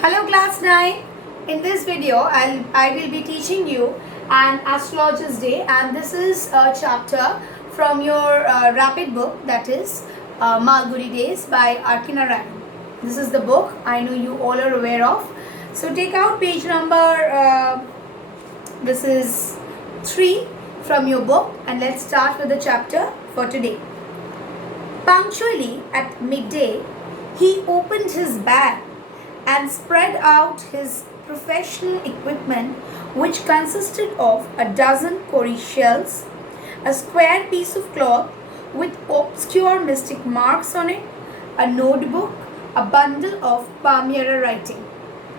Hello class 9. In this video I will be teaching you an astrologer's day, and this is a chapter from your rapid book, that is Malgudi Days by Arkina Ryan. This is the book I know you all are aware of. So take out page number this is 3 from your book, and let's start with the chapter for today. Punctually at midday, he opened his bag and spread out his professional equipment, which consisted of a dozen cowrie shells, a square piece of cloth with obscure mystic marks on it, a notebook, a bundle of Palmyra writing.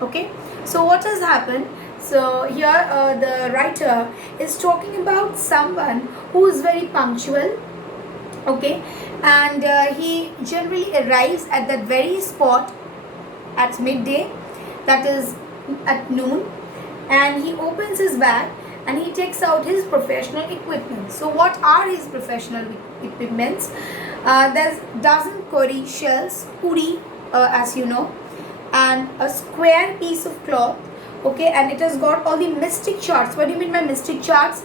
Okay, so what has happened? So here the writer is talking about someone who is very punctual. Okay, and he generally arrives at that very spot at midday, that is at noon, and he opens his bag and he takes out his professional equipment. So what are his professional equipments? There's dozen cowrie shells, cowrie as you know, and a square piece of cloth. Okay, and it has got all the mystic charts. What do you mean by mystic charts?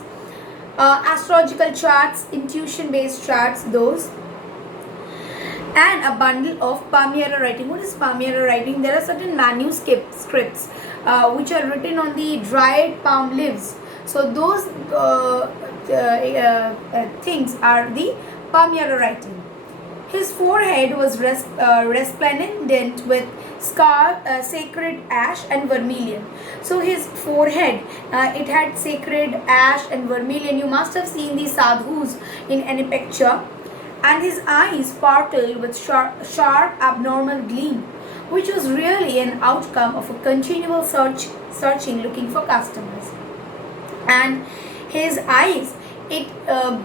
Astrological charts, intuition based charts, those, and a bundle of Palmyra writing. What is Palmyra writing? There are certain manuscripts which are written on the dried palm leaves. So those things are the Palmyra writing. His forehead was resplendent with sacred ash and vermilion. So his forehead, it had sacred ash and vermilion. You must have seen these sadhus in any picture. And his eyes sparkled with sharp abnormal gleam, which was really an outcome of a continual searching looking for customers. And his eyes, it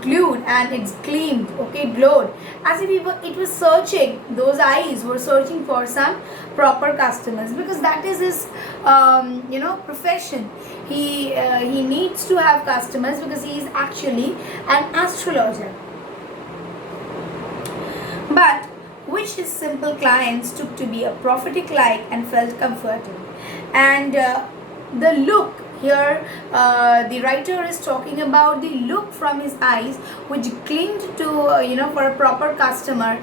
glued and it gleamed, okay, glowed, as if it was searching. Those eyes were searching for some proper customers, because that is his profession. He needs to have customers because he is actually an astrologer, but which his simple clients took to be a prophetic light and felt comforted. And the look here, the writer is talking about the look from his eyes, which gleamed to for a proper customer.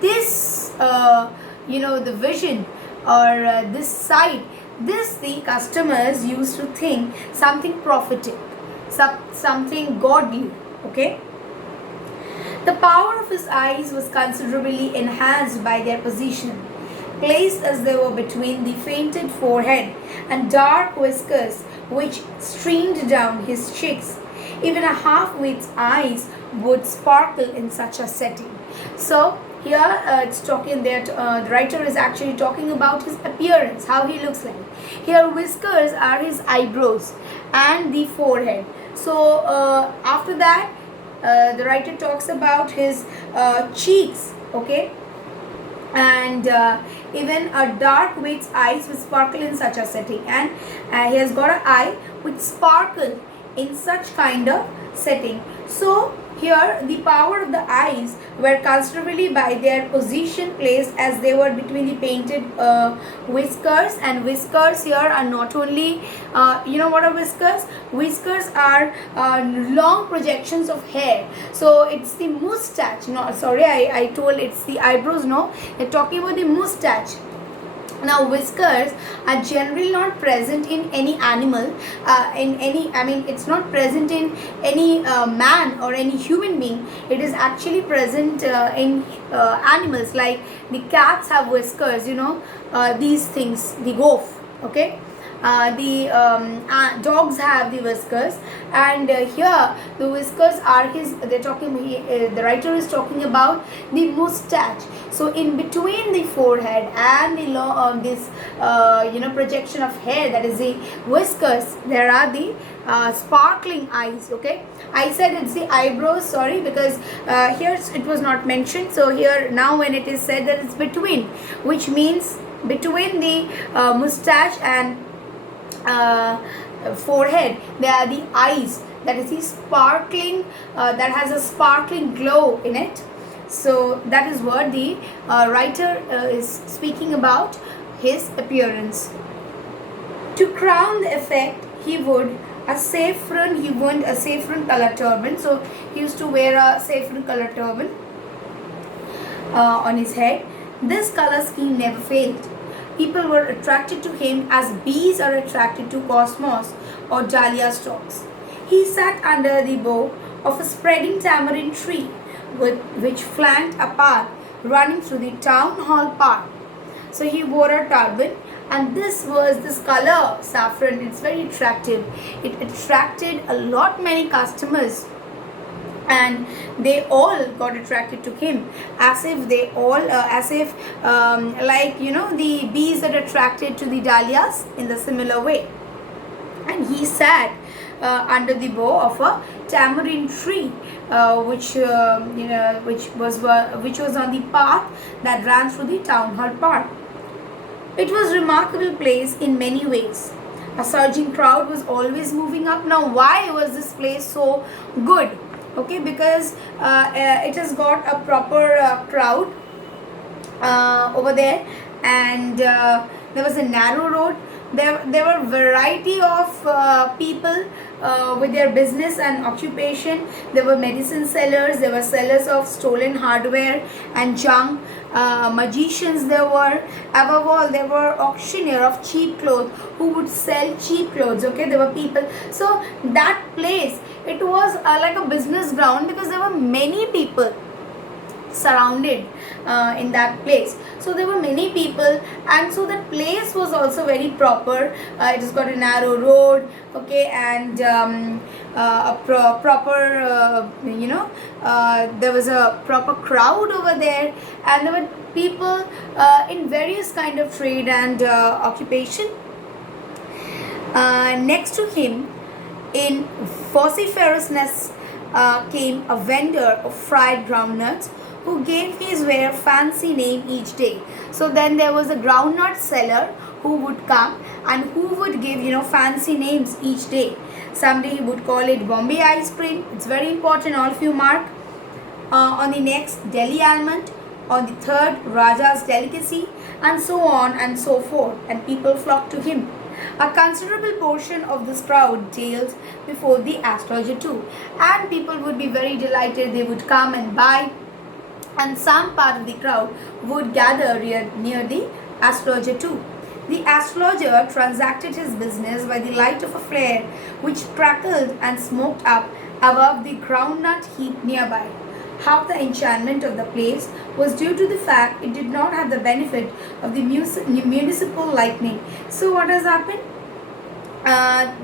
This the vision or this sight, the customers used to think something prophetic, something godly. Okay. The power of his eyes was considerably enhanced by their position, placed as they were between the painted forehead and dark whiskers which streamed down his cheeks. Even a half-wit's eyes would sparkle in such a setting. So here it's talking that the writer is actually talking about his appearance, how he looks like. Here whiskers are his eyebrows and the forehead. So after that, the writer talks about his cheeks, okay, and even a dark wit's eyes will sparkle in such a setting, and he has got an eye which sparkle in such kind of setting. So here the power of the eyes were considerably by their position placed as they were between the painted whiskers. And whiskers here are not only what are whiskers? Whiskers are long projections of hair. So it's the mustache. No, sorry, I told it's the eyebrows. No, they're talking about the mustache. Now whiskers are generally not present in any animal, it's not present in any man or any human being. It is actually present in animals, like the cats have whiskers, these things, the goof, okay. The dogs have the whiskers, and here the whiskers are the writer is talking about the mustache. So in between the forehead and the this projection of hair, that is the whiskers, there are the sparkling eyes. Okay, I said it's the eyebrows, sorry, because here it was not mentioned. So here now when it is said that it's between, which means between the mustache and forehead, there are the eyes, that is the sparkling, that has a sparkling glow in it. So that is what the writer is speaking about his appearance. To crown the effect, he would he wore a saffron color turban. So he used to wear a saffron color turban on his head. This color scheme never failed. People were attracted to him as bees are attracted to cosmos or dahlia stalks. He sat under the bough of a spreading tamarind tree which flanked a path running through the town hall park. So he wore a turban, and this color saffron. It's very attractive. It attracted a lot many customers, and they all got attracted to him, as if they all as if like the bees are attracted to the dahlias in the similar way. And he sat under the bough of a tamarind tree, which was on the path that ran through the town hall park. It was a remarkable place in many ways. A surging crowd was always moving up. Now, why was this place so good? Okay, because it has got a proper crowd over there, and there was a narrow road. There were variety of people with their business and occupation. There were medicine sellers, there were sellers of stolen hardware and junk, magicians there were. Above all, there were auctioneer of cheap clothes who would sell cheap clothes. Okay, there were people. So that place, it was like a business ground, because there were many people surrounded in that place. So there were many people, and so that place was also very proper. It has got a narrow road, okay, and proper there was a proper crowd over there, and there were people in various kind of trade and occupation. Next to him, in vociferousness, came a vendor of fried groundnuts who gave his wear fancy name each day. So then there was a groundnut seller who would come and who would give fancy names each day. Someday he would call it Bombay ice cream. It's very important, all of you mark. On the next, Delhi almond. On the third, Raja's delicacy, and so on and so forth. And people flocked to him. A considerable portion of this crowd tailed before the astrologer too, and people would be very delighted. They would come and buy, and some part of the crowd would gather near the astrologer too. The astrologer transacted his business by the light of a flare which crackled and smoked up above the groundnut heap nearby. Half the enchantment of the place was due to the fact it did not have the benefit of the municipal lightning. So what has happened?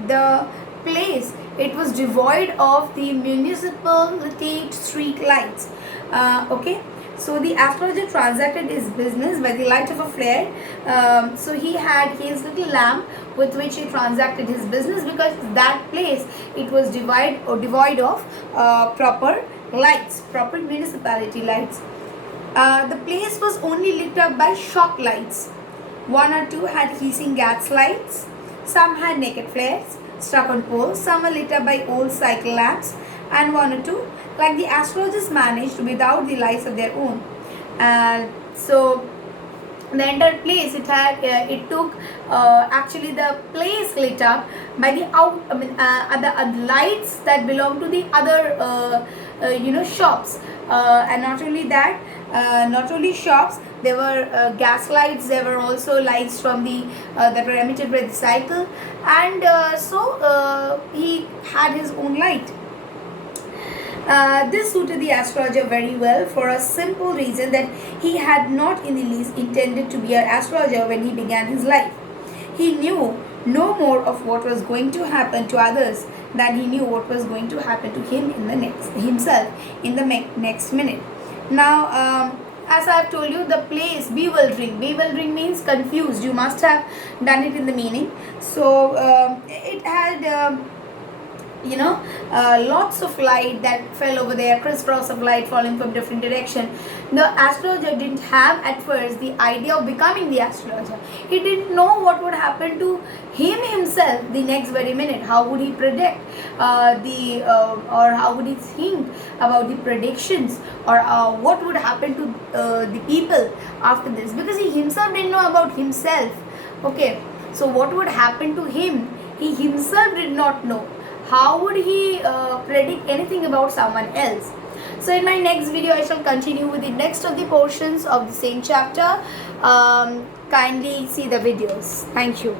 The place, it was devoid of the municipality street lights. Okay, so the astrologer transacted his business by the light of a flare. So he had his little lamp with which he transacted his business, because that place, it was devoid of proper lights, proper municipality lights. The place was only lit up by shop lights. One or two had hissing gas lights. Some had naked flares stuck on poles. Some were lit up by old cycle lamps, and one or two, like the astrologers, managed without the lights of their own. So the entire place, it took actually the place lit up by the the lights that belong to the other shops, and not only that, not only shops, there were gas lights. There were also lights from the that were emitted by the cycle, and so he had his own light. This suited the astrologer very well, for a simple reason that he had not in the least intended to be an astrologer when he began his life. He knew no more of what was going to happen to others than he knew what was going to happen to him in the next minute. Now, as I have told you, the place bewildering. Bewildering means confused. You must have done it in the meaning. So it had lots of light that fell over there, crisscross of light falling from different direction. The astrologer didn't have at first the idea of becoming the astrologer. He didn't know what would happen to him himself the next very minute. How would he predict or how would he think about the predictions, or what would happen to the people after this, because he himself didn't know about himself. Okay, So what would happen to him? He himself did not know. How would he predict anything about someone else? So in my next video, I shall continue with the next of the portions of the same chapter. Kindly see the videos. Thank you.